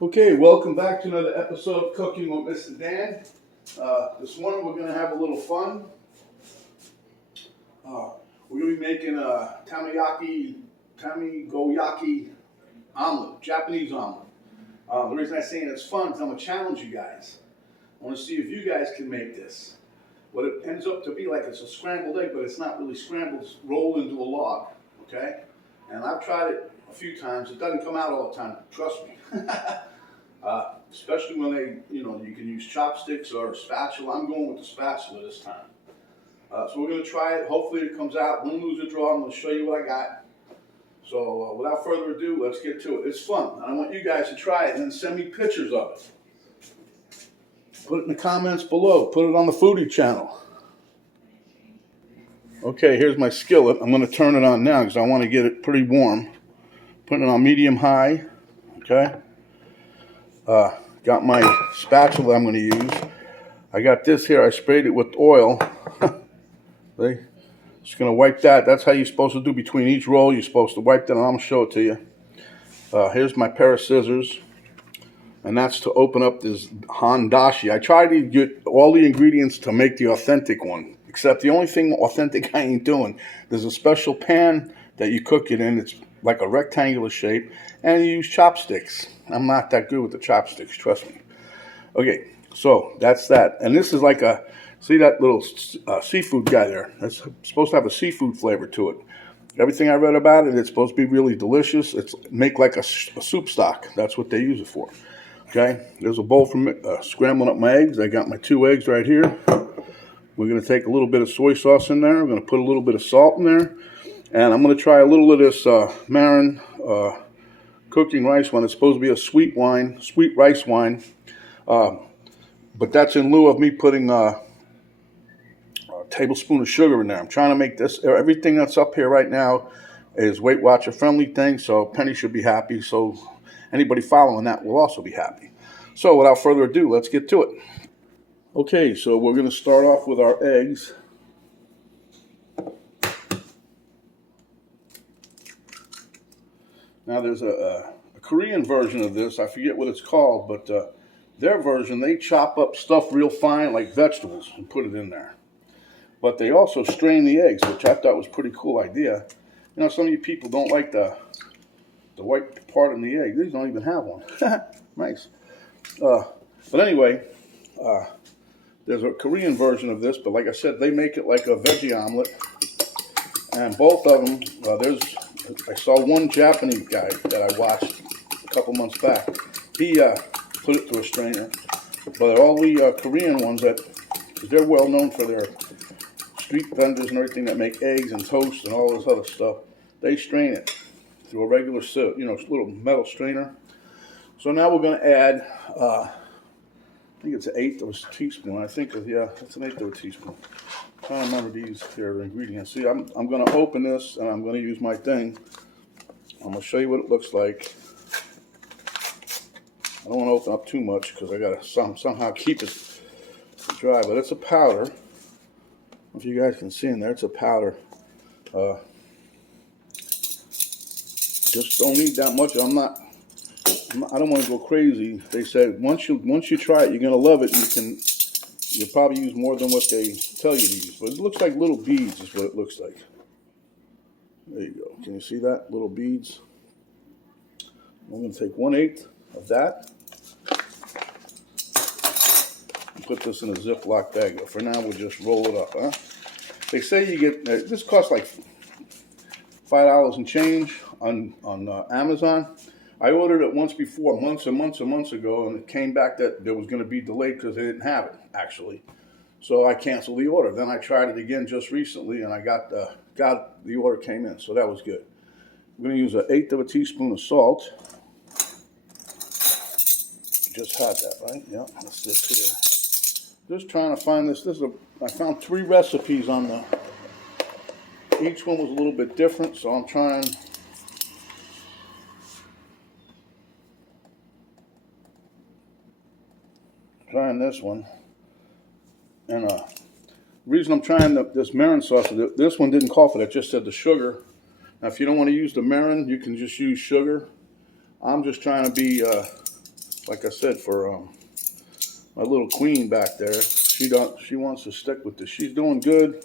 Okay, welcome back to another episode of Cooking with Mr. Dan. This morning we're going to have a little fun. We're going to be making a Tamagoyaki omelet, Japanese omelet. The reason I'm saying it's fun is I'm going to challenge you guys. I want to see if you guys can make this. What it ends up to be like, it's a scrambled egg, but it's not really scrambled, it's rolled into a log, okay? And I've tried it a few times. It doesn't come out all the time, trust me. Especially when you can use chopsticks or a spatula. I'm going with the spatula this time. So we're going to try it. Hopefully it comes out. Win, lose, or draw. I'm going to show you what I got. So without further ado, let's get to it. It's fun. I want you guys to try it and then send me pictures of it. Put it in the comments below. Put it on the foodie channel. Okay, here's my skillet. I'm going to turn it on now because I want to get it pretty warm. Putting it on medium-high. Okay. Got my spatula I'm going to use. I got this here. I sprayed it with oil. See? Just going to wipe that. That's how you're supposed to do between each roll. You're supposed to wipe that, and I'm going to show it to you. Here's my pair of scissors. And that's to open up this dashi. I tried to get all the ingredients to make the authentic one. Except the only thing authentic I ain't doing. There's a special pan that you cook it in. It's like a rectangular shape. And you use chopsticks. I'm not that good with the chopsticks, trust me. Okay, so that's that. And this is like see that little seafood guy there? That's supposed to have a seafood flavor to it. Everything I read about it, it's supposed to be really delicious. It's make like a soup stock. That's what they use it for. Okay, there's a bowl for scrambling up my eggs. I got my 2 eggs right here. We're going to take a little bit of soy sauce in there. We're going to put a little bit of salt in there. And I'm going to try a little of this Mirin cooking rice wine. It's supposed to be a sweet rice wine. But that's in lieu of me putting a tablespoon of sugar in there. I'm trying to make this, everything that's up here right now is Weight Watcher friendly thing. So Penny should be happy. So anybody following that will also be happy. So without further ado, let's get to it. Okay, so we're going to start off with our eggs. Now there's a Korean version of this. I forget what it's called, but their version, they chop up stuff real fine like vegetables and put it in there. But they also strain the eggs, which I thought was a pretty cool idea. You know, some of you people don't like the white part in the egg. These don't even have one. Nice. But anyway, there's a Korean version of this, but like I said, they make it like a veggie omelet. And both of them, I saw one Japanese guy that I watched a couple months back. He put it through a strainer. But all the Korean ones, they're well known for their street vendors and everything that make eggs and toast and all this other stuff. They strain it through a regular, little metal strainer. So now we're going to add, I think it's an 1/8 of a teaspoon. It's an 1/8 of a teaspoon. I'm trying to remember these here ingredients. See, I'm going to open this and I'm going to use my thing. I'm going to show you what it looks like. I don't want to open up too much because I got to somehow keep it dry. But it's a powder. I don't know if you guys can see in there. It's a powder. Just don't need that much. I don't want to go crazy. They said once you try it, you're going to love it. You'll probably use more than what they tell you to use. But it looks like little beads is what it looks like. There you go. Can you see that? Little beads. I'm going to take 1/8 of that. And put this in a Ziploc bag. For now, we'll just roll it up. Huh? They say you get, this costs like $5 and change on Amazon. I ordered it once before, months and months and months ago, and it came back that there was going to be delayed because they didn't have it, actually. So I canceled the order. Then I tried it again just recently, and I got the order came in, so that was good. I'm going to use 1/8 of a teaspoon of salt. Just had that, right? Yeah, that's this here. Just trying to find this. I found 3 recipes on the. Each one was a little bit different, so I'm trying. Trying this one, and the reason I'm trying this Mirin sauce is this one didn't call for that, it just said the sugar. Now if you don't want to use the Mirin, you can just use sugar. I'm just trying to be like I said, for my little queen back there. She wants to stick with this. She's doing good.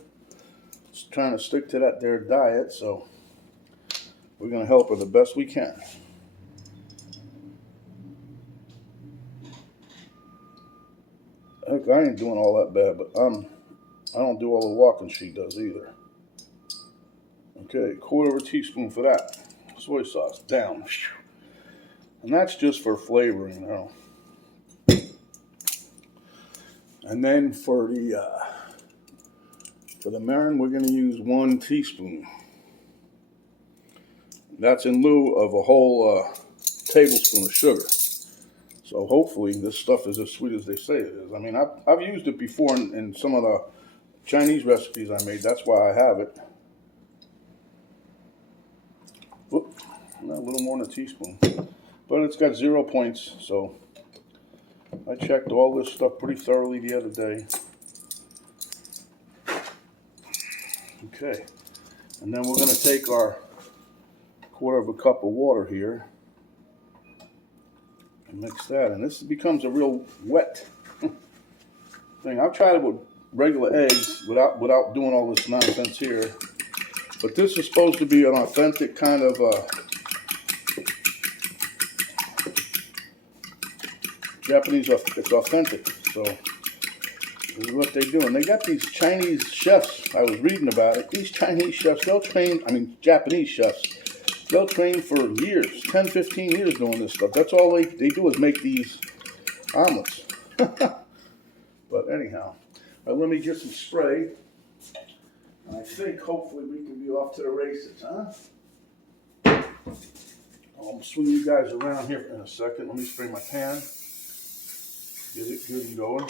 She's trying to stick to that there diet, so we're gonna help her the best we can. Heck, I ain't doing all that bad, but I don't do all the walking she does either. Okay, 1/4 teaspoon for that. Soy sauce, down. And that's just for flavoring, you know. And then for the mirin, we're going to use 1 teaspoon. That's in lieu of a whole tablespoon of sugar. So hopefully this stuff is as sweet as they say it is. I mean, I've used it before in some of the Chinese recipes I made. That's why I have it. Whoop, a little more than a teaspoon. But it's got 0 points, so I checked all this stuff pretty thoroughly the other day. Okay, and then we're going to take our 1/4 cup of water here and mix that, and this becomes a real wet thing. I've tried it with regular eggs without doing all this nonsense here, but this is supposed to be an authentic kind of Japanese. It's authentic, so this is what they do. And they got these Chinese chefs. I was reading about it. These Chinese chefs, they'll train. I mean, Japanese chefs. They'll train for years, 10, 15 years doing this stuff. That's all they do is make these omelets. But anyhow, let me get some spray. And I think hopefully we can be off to the races, huh? I'll swing you guys around here in a second. Let me spray my pan. Get it good and going.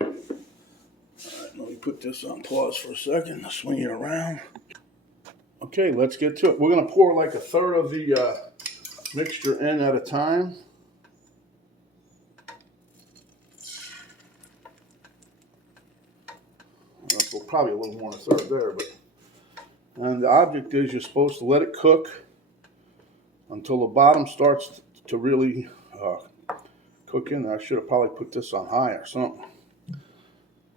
All right, let me put this on pause for a second. I'll swing it around. Okay, let's get to it. We're going to pour like 1/3 of the mixture in at a time. Well, probably a little more than 1/3 there, but and the object is you're supposed to let it cook until the bottom starts to really cook in. I should have probably put this on high or something.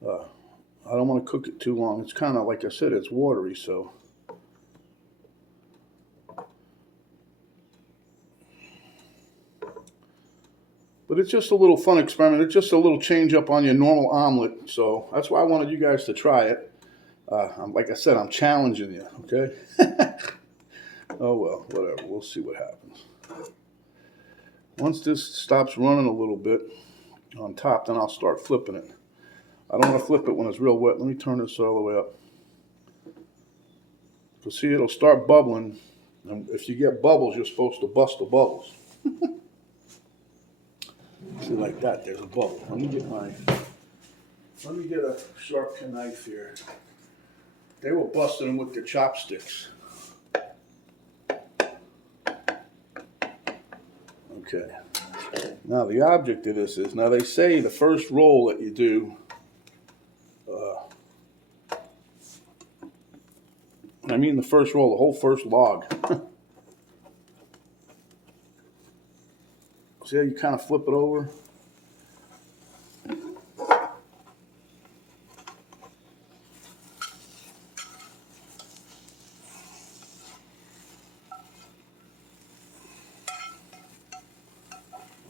I don't want to cook it too long. It's kind of like I said, it's watery, so. But it's just a little fun experiment. It's just a little change up on your normal omelet. So that's why I wanted you guys to try it. Like I said, I'm challenging you, okay? Oh, well, whatever. We'll see what happens. Once this stops running a little bit on top, then I'll start flipping it. I don't want to flip it when it's real wet. Let me turn this all the way up. So see, it'll start bubbling. And if you get bubbles, you're supposed to bust the bubbles. See, like that, there's a bubble. Let me get a sharp knife here. They were busting them with their chopsticks. Okay. Now the object of this is, now they say the first roll that you do, I mean the first roll, the whole first log. See how you kind of flip it over?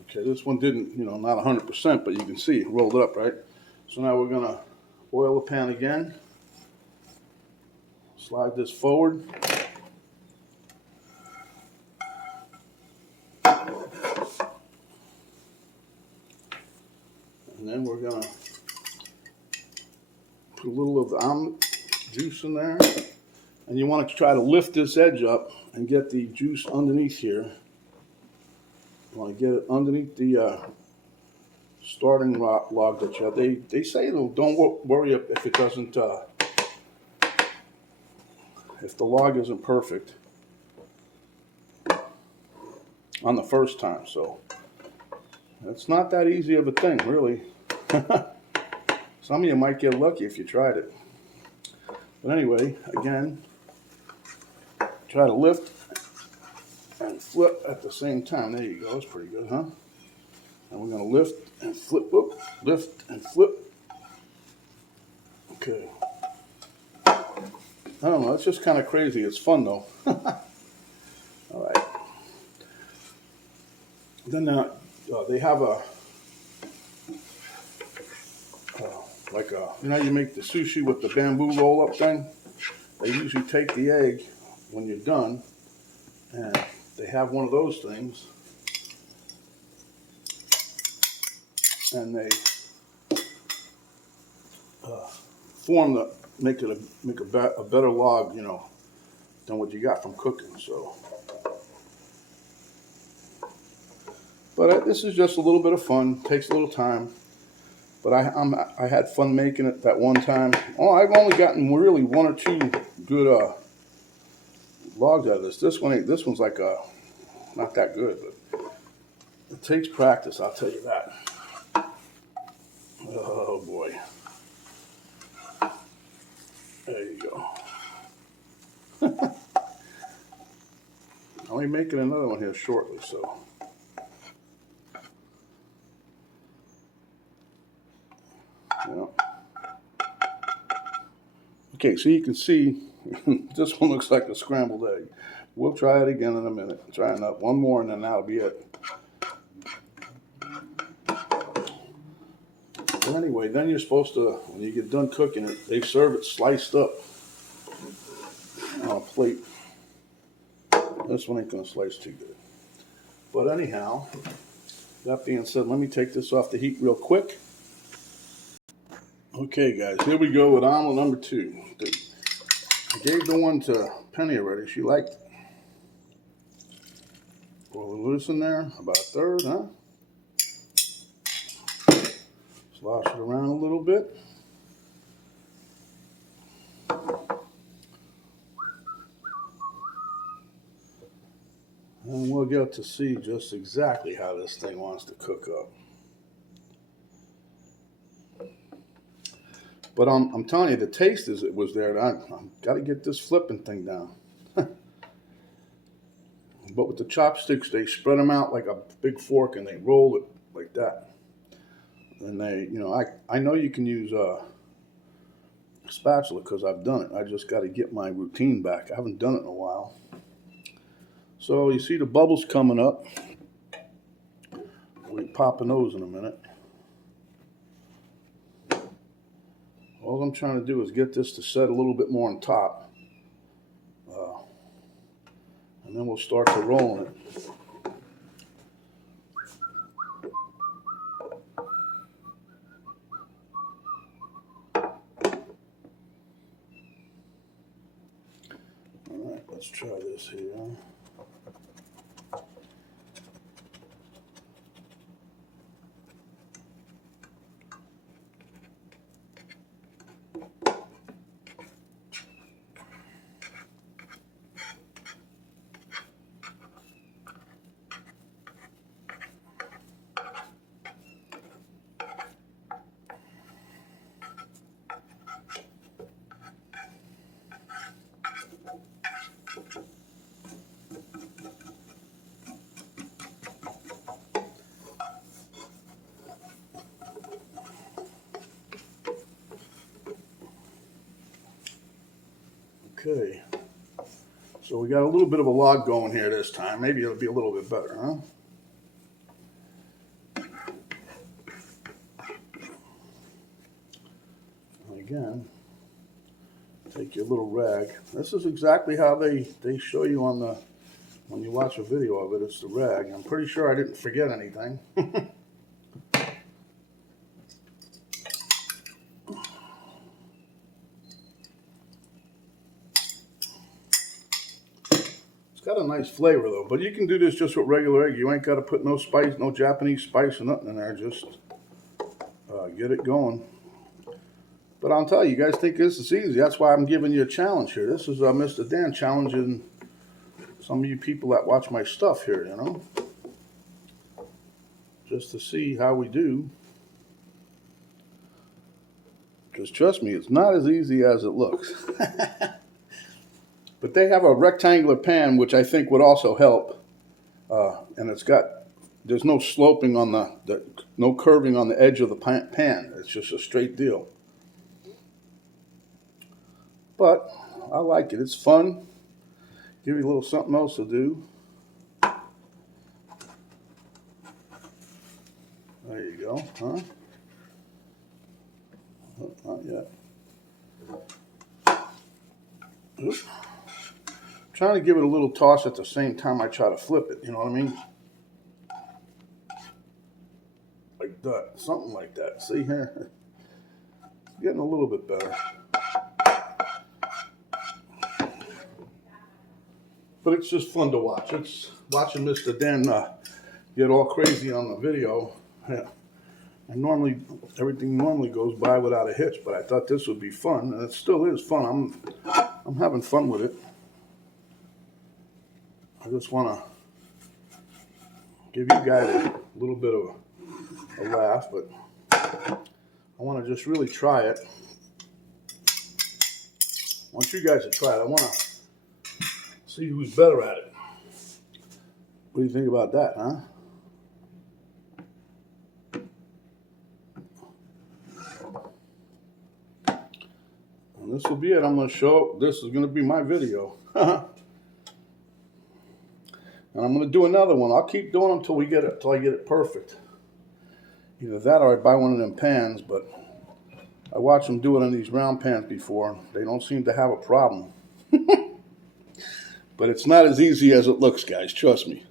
Okay, this one didn't, not 100%, but you can see it rolled up, right? So now we're going to oil the pan again. Slide this forward. And then we're going to put a little of the omelet juice in there. And you want to try to lift this edge up and get the juice underneath here. You want to get it underneath the starting log that you have. They say, though, don't worry if it doesn't, if the log isn't perfect on the first time. So it's not that easy of a thing, really. Some of you might get lucky if you tried it. But anyway, again, try to lift and flip at the same time. There you go. That's pretty good, huh? And we're going to lift and flip, whoop, lift and flip. Okay. I don't know, it's just kind of crazy. It's fun though. All right. Then they have a, like a, you know, you make the sushi with the bamboo roll up thing. They usually take the egg when you're done, and they have one of those things, and they form the make a better log, you know, than what you got from cooking. So, but this is just a little bit of fun. Takes a little time, but I had fun making it that one time. Oh, I've only gotten really one or two good logs out of this. This one's like not that good, but it takes practice. I'll tell you that. Oh boy. There you go. I'll be making another one here shortly, so. Yeah. Okay, so you can see this one looks like a scrambled egg. We'll try it again in a minute. Try it up one more, and then that'll be it. But anyway, then you're supposed to, when you get done cooking it, they serve it sliced up on a plate. This one ain't gonna slice too good. But anyhow, that being said, let me take this off the heat real quick. Okay guys, here we go with omelet number 2. I gave the one to Penny already. She liked it. Pour a little loose in there, about a third, huh? Slosh it around a little bit. And we'll get to see just exactly how this thing wants to cook up. But I'm telling you, the taste was there. I've got to get this flipping thing down. But with the chopsticks, they spread them out like a big fork and they roll it like that. And they, you know, I know you can use a spatula because I've done it. I just got to get my routine back. I haven't done it in a while. So you see the bubbles coming up. We'll be popping those in a minute. All I'm trying to do is get this to set a little bit more on top. And then we'll start to roll it. All right, let's try this here. Okay, so we got a little bit of a log going here this time. Maybe it'll be a little bit better, huh? And again, take your little rag. This is exactly how they show you on the, when you watch a video of it, it's the rag. I'm pretty sure I didn't forget anything. Got a nice flavor though, but you can do this just with regular egg. You ain't got to put no spice, no Japanese spice or nothing in there. Just get it going. But I'll tell you, you guys think this is easy. That's why I'm giving you a challenge here. This is Mr. Dan challenging some of you people that watch my stuff here, you know, just to see how we do. Because trust me, it's not as easy as it looks. But they have a rectangular pan, which I think would also help. And it's got there's no sloping on no curving on the edge of the pan. It's just a straight deal. But I like it. It's fun. Give you a little something else to do. There you go, huh? Oh, not yet. Oops. Trying to give it a little toss at the same time I try to flip it, you know what I mean? Like that, something like that. See here? It's getting a little bit better. But it's just fun to watch. It's watching Mr. Dan get all crazy on the video. Yeah. And normally, everything normally goes by without a hitch, but I thought this would be fun, and it still is fun. I'm having fun with it. I just want to give you guys a little bit of a laugh, but I want to just really try it. I want you guys to try it. I want to see who's better at it. What do you think about that, huh? And this will be it. I'm going to show, this is going to be my video. And I'm going to do another one. I'll keep doing them until I get it perfect. Either that or I buy one of them pans, but I watched them do it in these round pans before. They don't seem to have a problem. But it's not as easy as it looks, guys. Trust me.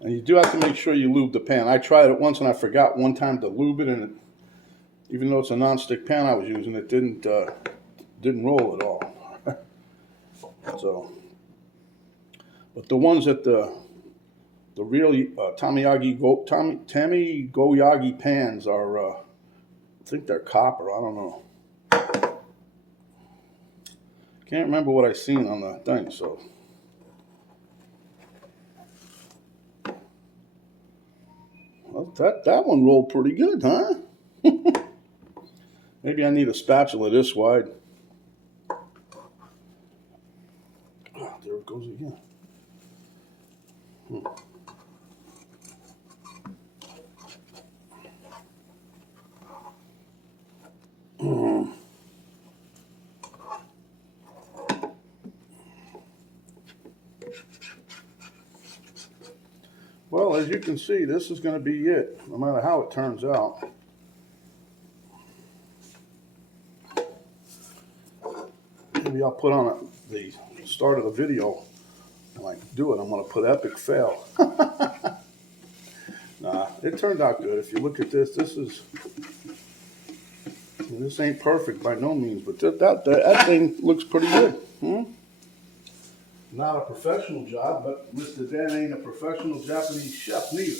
And you do have to make sure you lube the pan. I tried it once and I forgot one time to lube it, and even though it's a non-stick pan I was using, it didn't roll at all. So, but the ones at the real Tamagoyaki pans are, I think they're copper. I don't know. Can't remember what I seen on the thing. So, well, that one rolled pretty good, huh? Maybe I need a spatula this wide. Oh, there it goes again. Well, as you can see, this is going to be it, no matter how it turns out. Maybe I'll put on the start of the video when I do it. I'm going to put epic fail. Nah, it turned out good. If you look at this, this ain't perfect by no means, but that thing looks pretty good. Not a professional job, but Mr. Dan ain't a professional Japanese chef neither.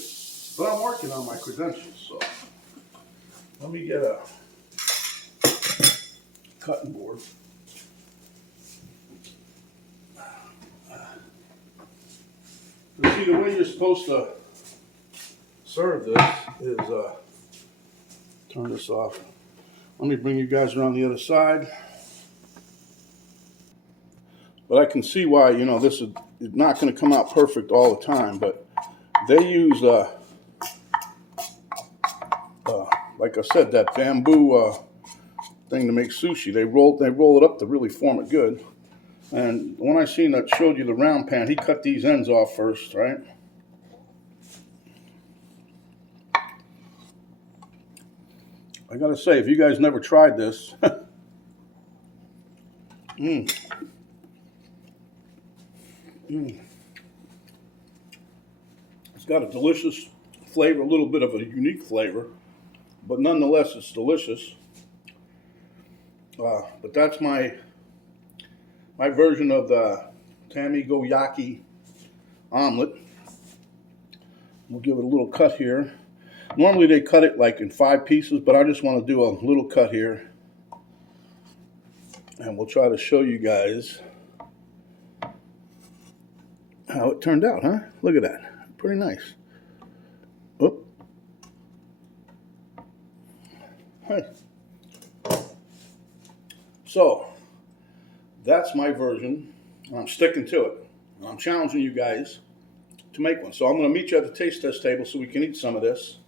But I'm working on my credentials, so let me get a cutting board. See, the way you're supposed to serve this is, turn this off. Let me bring you guys around the other side. But I can see why, you know, this is not going to come out perfect all the time, but they use, like I said, that bamboo thing to make sushi. They roll it up to really form it good. And when I seen that showed you the round pan, he cut these ends off first, right? I gotta say, if you guys never tried this, It's got a delicious flavor, a little bit of a unique flavor, but nonetheless, it's delicious. But that's my version of the Tamagoyaki omelet. We'll give it a little cut here. Normally they cut it like in 5 pieces, but I just want to do a little cut here. And we'll try to show you guys how it turned out, huh? Look at that. Pretty nice. Oop. Hey. So that's my version, and I'm sticking to it. And I'm challenging you guys to make one. So I'm going to meet you at the taste test table so we can eat some of this,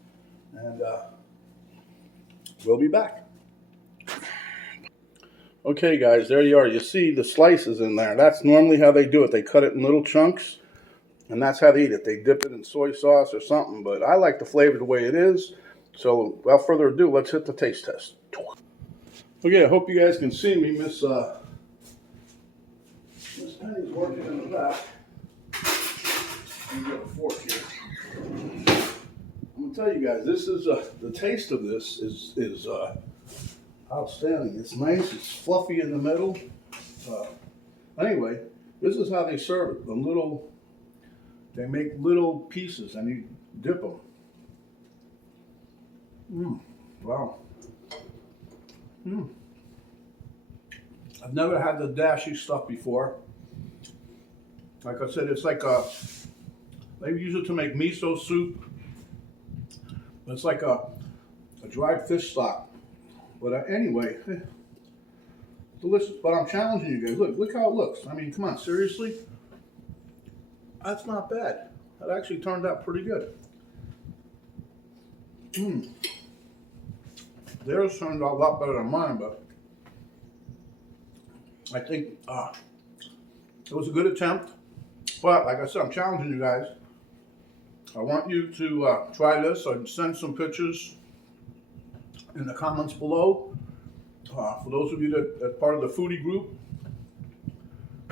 and we'll be back. Okay guys, there you are. You see the slices in there. That's normally how they do it. They cut it in little chunks, and that's how they eat it. They dip it in soy sauce or something, but I like the flavor the way it is. So without further ado, let's hit the taste test. Okay, I hope you guys can see me. Miss Penny's working in the back. Let me get a fork here. I'm gonna tell you guys, this is the taste of this is outstanding. It's nice. It's fluffy in the middle. Anyway, this is how they serve it. They make little pieces and you dip them. Wow. I've never had the dashi stuff before. Like I said, it's like they use it to make miso soup. It's like a dried fish stock. But anyway, delicious. But I'm challenging you guys. Look how it looks. I mean, come on, seriously? That's not bad. That actually turned out pretty good. Theirs turned out a lot better than mine, but I think it was a good attempt. But like I said, I'm challenging you guys. I want you to try this. I'd send some pictures in the comments below. For those of you that are part of the foodie group,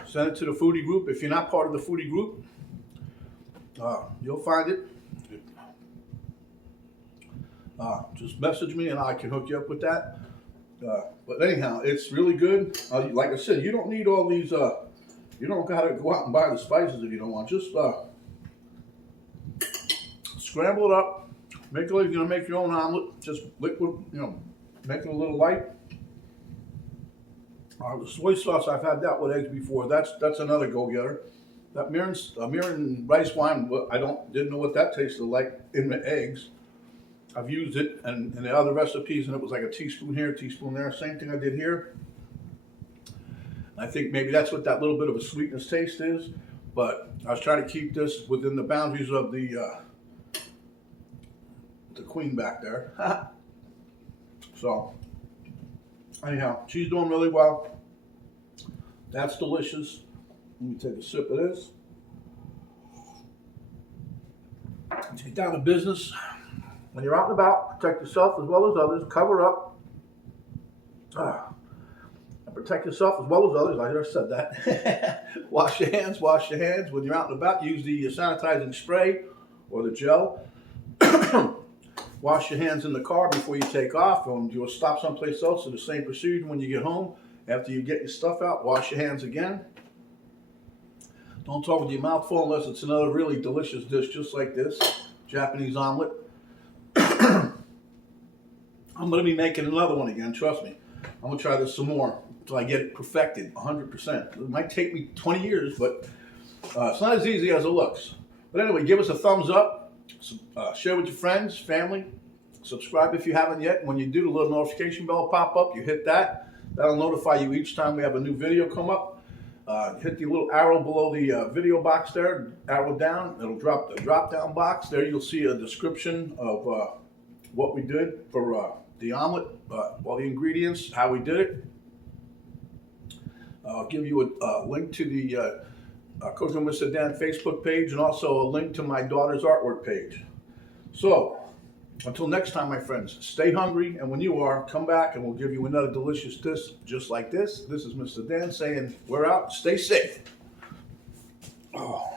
send it to the foodie group. If you're not part of the foodie group, you'll find it. Just message me and I can hook you up with that. But anyhow, it's really good. Like I said, you don't need all these, you don't got to go out and buy the spices if you don't want. Just scramble it up. Make it like you're going to make your own omelet. Just liquid, make it a little light. The soy sauce, I've had that with eggs before. That's another go-getter. That Mirin rice wine, didn't know what that tasted like in the eggs. I've used it in the other recipes, and it was like a teaspoon here, a teaspoon there. Same thing I did here. I think maybe that's what that little bit of a sweetness taste is. But I was trying to keep this within the boundaries of the queen back there. So, anyhow, she's doing really well. That's delicious. Let me take a sip of this. Let's get down to business. When you're out and about, protect yourself as well as others. Cover up. And protect yourself as well as others. I just said that. Wash your hands. Wash your hands. When you're out and about, use the sanitizing spray or the gel. Wash your hands in the car before you take off. And you'll stop someplace else. So the same procedure when you get home. After you get your stuff out, wash your hands again. Don't talk with your mouth full unless it's another really delicious dish just like this. Japanese omelet. I'm going to be making another one again, trust me. I'm going to try this some more until I get it perfected 100%. It might take me 20 years, but it's not as easy as it looks. But anyway, give us a thumbs up, share with your friends, family, subscribe if you haven't yet. When you do, the little notification bell will pop up, you hit that. That'll notify you each time we have a new video come up. Hit the little arrow below the video box there, arrow down, it'll drop the drop down box. There you'll see a description of what we did for the omelet, all the ingredients, how we did it. I'll give you a link to the Cooking with Mr. Dan Facebook page and also a link to my daughter's artwork page. So, until next time, my friends, stay hungry, and when you are, come back and we'll give you another delicious dish just like this. This is Mr. Dan saying, we're out, stay safe. Oh.